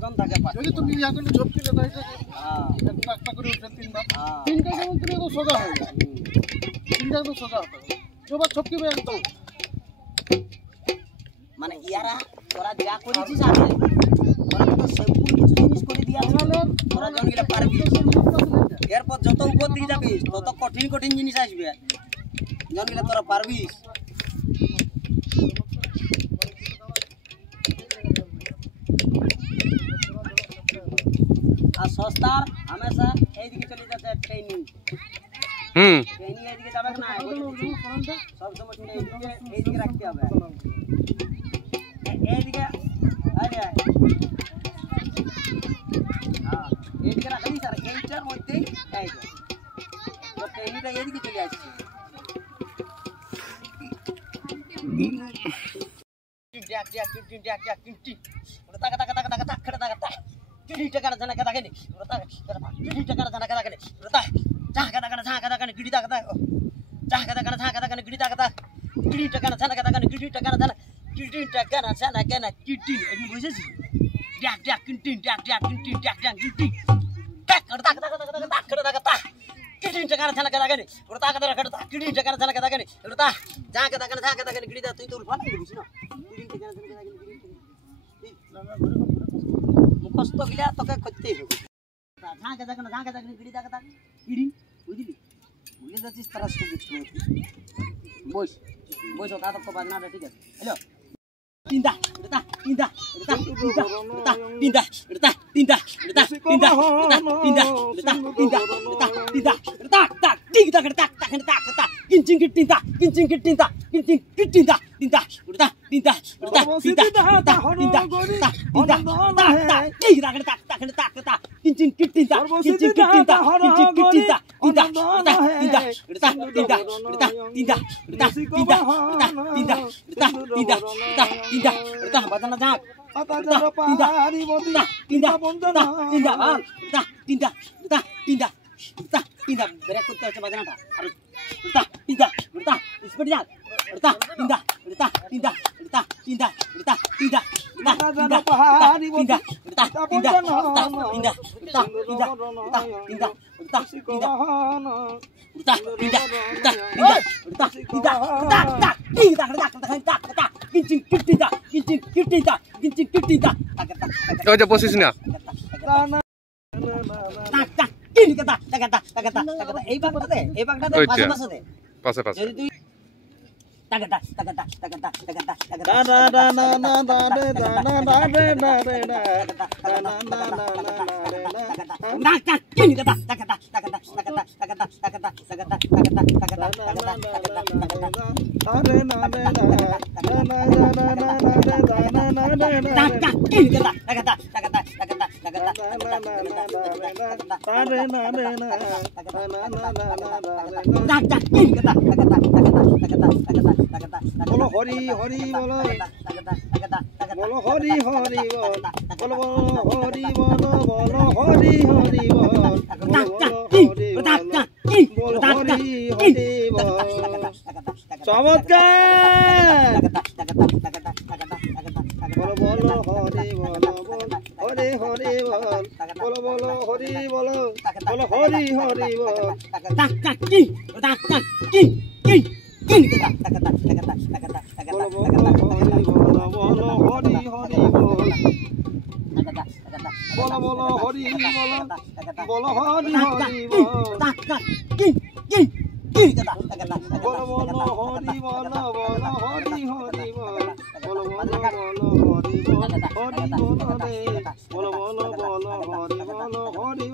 ওজন থাকে যদি তুমি এখন ঝপকিলে তাই একটা করে উঠে তিনবার তিনটা যেমন তুমি তো সোজা হয়ে যায় তিনটা তো সোজা হতে হবে দুবার ঝপকিবে একদম মানে ইয়ারা তোরা যা করেছিস আছে তোরা তো সবগুলো কিছু জিনিস করে দিয়া তোরা জনগুলো পারবি এরপর যত উপর দিকে যাবিস তত কঠিন কঠিন জিনিস আসবে জনগুলো তোরা পারবিস আর সস্তার হামেশা এইদিকে চলে যাচ্ছে ট্রেনিং ট্রেনিং এইদিকে যাবে না সব সময় এইদিকে রাখতে হবে এইদিকে আরে এইদিকে রাখলি স্যার এইটার মধ্যেই এই তো ট্রেনিংটা এইদিকে চলে আসছে মুখস্থ গিলা তোকে করতেই হবে ঝাঁকে দেখেন গিড়ি দেখা কিড়ি বুঝলি বুঝে যাচ্ছিস তারা সবুজ বস বস তা তো বাজনাটা ঠিক আছে হ্যালো তিনটা তিনটা বেরেক করতে হচ্ছে বাজনাটা আর স্পিড যা বসিস না এই বাগটাতে পাশে পাশে বলো হরি হরি বলো বলো হরি হরি বল বলো হরি বলো বলো হরি হরি বল বলো হরি হরি বল চমৎকার বলো বলো হরি বলো বল হরি হরি বল বলো বলো হরি বলো বলো হরি হরি বল বলো বলো হরি বলো বলো হরি হরি বল বলো বলো হরি বলো বলো হরি হরি বল বলো বলো বলো হরি বল হরি বলো রে বলো বলো বলো হরি বলো হরি